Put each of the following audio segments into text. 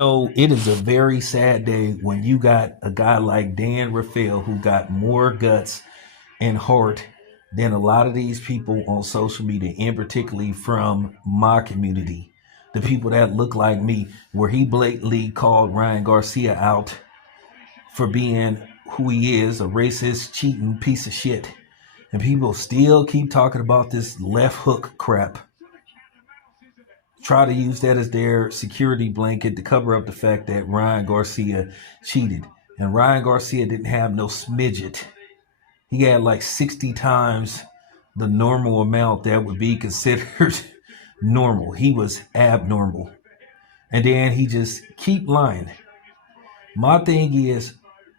So it is a very sad day when you got a guy like Dan Rafael who got more guts and heart than a lot of these people on social media, and particularly from my community, the people that look like me, where he blatantly called Ryan Garcia out for being who he is, a racist, cheating piece of shit. And people still keep talking about this left hook crap. Try to use that as their security blanket to cover up the fact that Ryan Garcia cheated. And Ryan Garcia didn't have no smidget. He had like 60 times the normal amount that would be considered normal. He was abnormal. And then he just keep lying. My thing is,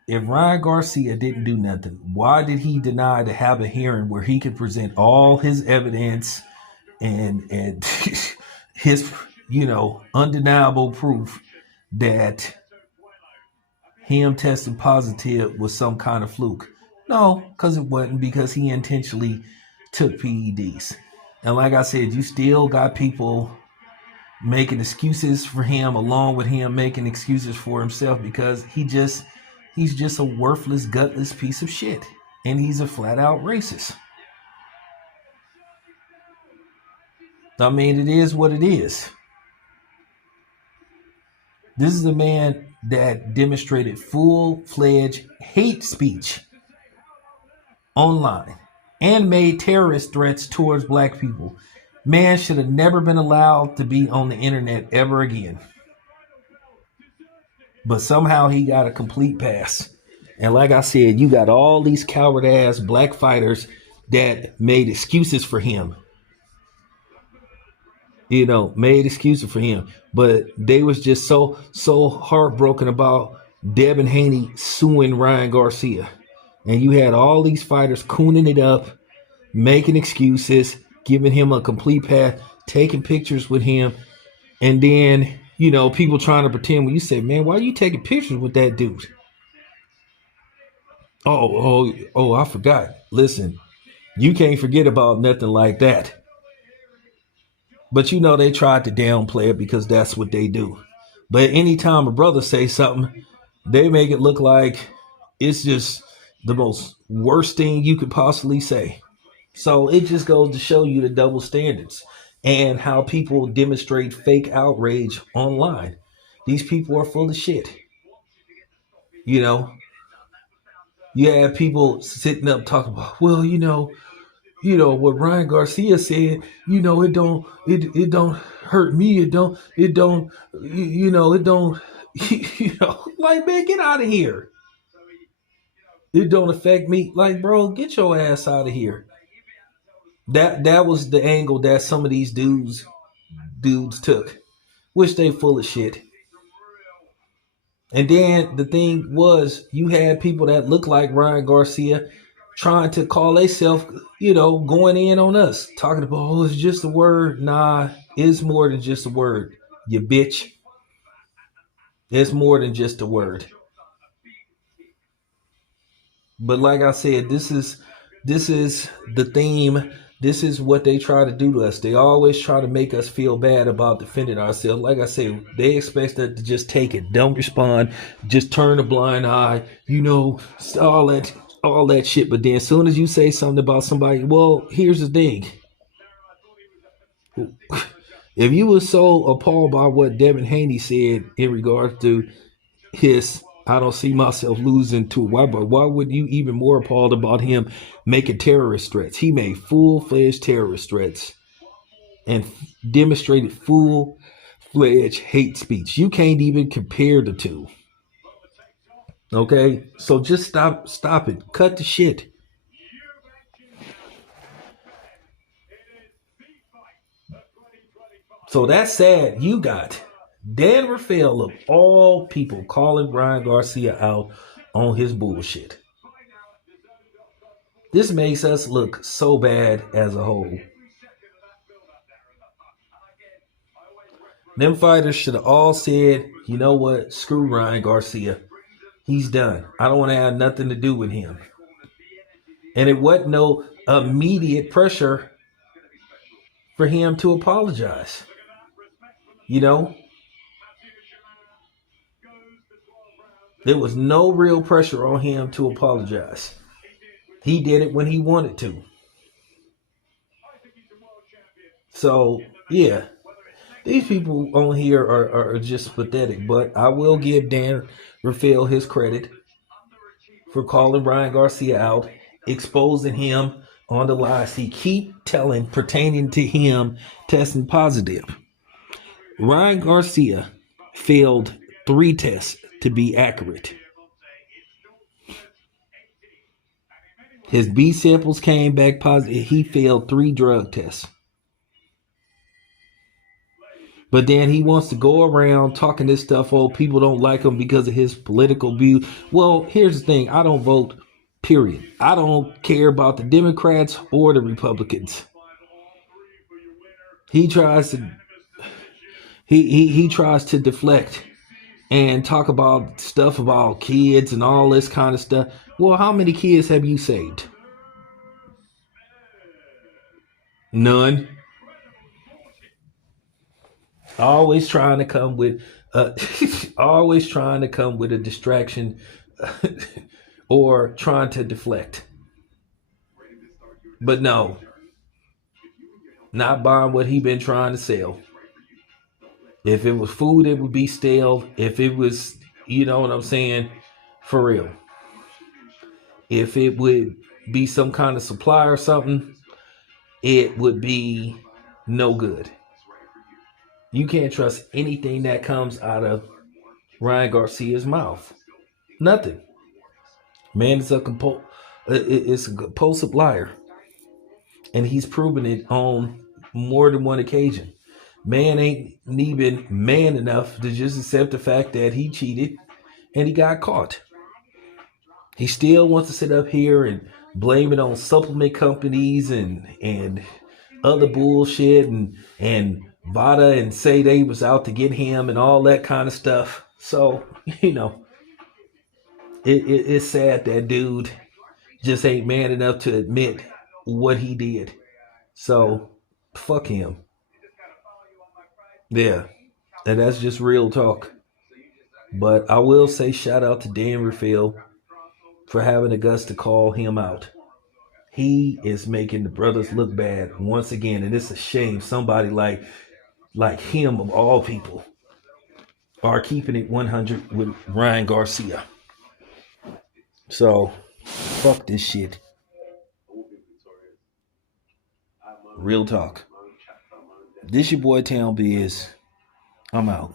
if Ryan Garcia didn't do nothing, why did he deny to have a hearing where he could present all his evidence and his undeniable proof that him testing positive was some kind of fluke? No, because it wasn't, because he intentionally took PEDs. And like I said, you still got people making excuses for him along with him making excuses for himself, because he's just a worthless, gutless piece of shit. And he's a flat out racist. I mean, it is what it is. This is a man that demonstrated full-fledged hate speech online and made terrorist threats towards black people. Man should have never been allowed to be on the internet ever again. But somehow he got a complete pass. And like I said, you got all these coward ass black fighters that made excuses for him. Made excuses for him. But they was just so heartbroken about Devin Haney suing Ryan Garcia. And you had all these fighters cooning it up, making excuses, giving him a complete pass, taking pictures with him. And then, people trying to pretend, when you say, man, why are you taking pictures with that dude? Oh, I forgot. Listen, you can't forget about nothing like that. But they tried to downplay it because that's what they do. But anytime a brother says something, they make it look like it's just the most worst thing you could possibly say. So it just goes to show you the double standards and how people demonstrate fake outrage online. These people are full of shit. You have people sitting up talking about, well, what Ryan Garcia said, it don't hurt me. It don't, like, man, get out of here. It don't affect me. Like, bro, get your ass out of here. That was the angle that some of these dudes took, which they full of shit. And then the thing was, you had people that look like Ryan Garcia trying to call themselves, going in on us, talking about, oh, it's just a word. Nah, it's more than just a word, you bitch. It's more than just a word. But like I said, this is the theme. This is what they try to do to us. They always try to make us feel bad about defending ourselves. Like I say, they expect us to just take it, don't respond, just turn a blind eye, all that shit. But then as soon as you say something about somebody, well, here's the thing. If you were so appalled by what Devin Haney said in regards to his, I don't see myself losing to, why would you even more appalled about him making terrorist threats? He made full-fledged terrorist threats and demonstrated full-fledged hate speech. You can't even compare the two. Okay? So just stop it. Cut the shit. So that's sad. You got Dan Rafael, of all people, calling Ryan Garcia out on his bullshit. This makes us look so bad as a whole. Them fighters should have all said, you know what, screw Ryan Garcia. He's done. I don't want to have nothing to do with him. And it wasn't no immediate pressure for him to apologize. There was no real pressure on him to apologize. He did it when he wanted to. So, yeah, these people on here are just pathetic. But I will give Dan Rafael his credit for calling Ryan Garcia out, exposing him on the lies he keep telling pertaining to him testing positive. Ryan Garcia failed 3 tests to be accurate. His B samples came back positive. He failed 3 drug tests. But then he wants to go around talking this stuff. Oh, people don't like him because of his political view. Well, here's the thing. I don't vote, period. I don't care about the Democrats or the Republicans. He tries to he tries to deflect and talk about stuff about kids and all this kind of stuff. Well, how many kids have you saved? None. Always trying to come with always trying to come with a distraction or trying to deflect. But no, not buying what he been trying to sell. If it was food, it would be stale. If it was, you know what I'm saying, for real. If it would be some kind of supply or something, it would be no good. You can't trust anything that comes out of Ryan Garcia's mouth. Nothing. Man is it's a compulsive liar. And he's proven it on more than one occasion. Man ain't even man enough to just accept the fact that he cheated and he got caught. He still wants to sit up here and blame it on supplement companies and other bullshit and Vada and say they was out to get him and all that kind of stuff. So, you know, it's sad that dude just ain't man enough to admit what he did. So, fuck him. Yeah, and that's just real talk. But I will say shout out to Dan Rafael for having the guts to call him out. He is making the brothers look bad once again, and it's a shame somebody like him of all people are keeping it 100 with Ryan Garcia. So fuck this shit. Real talk. This your boy Town Biz. I'm out.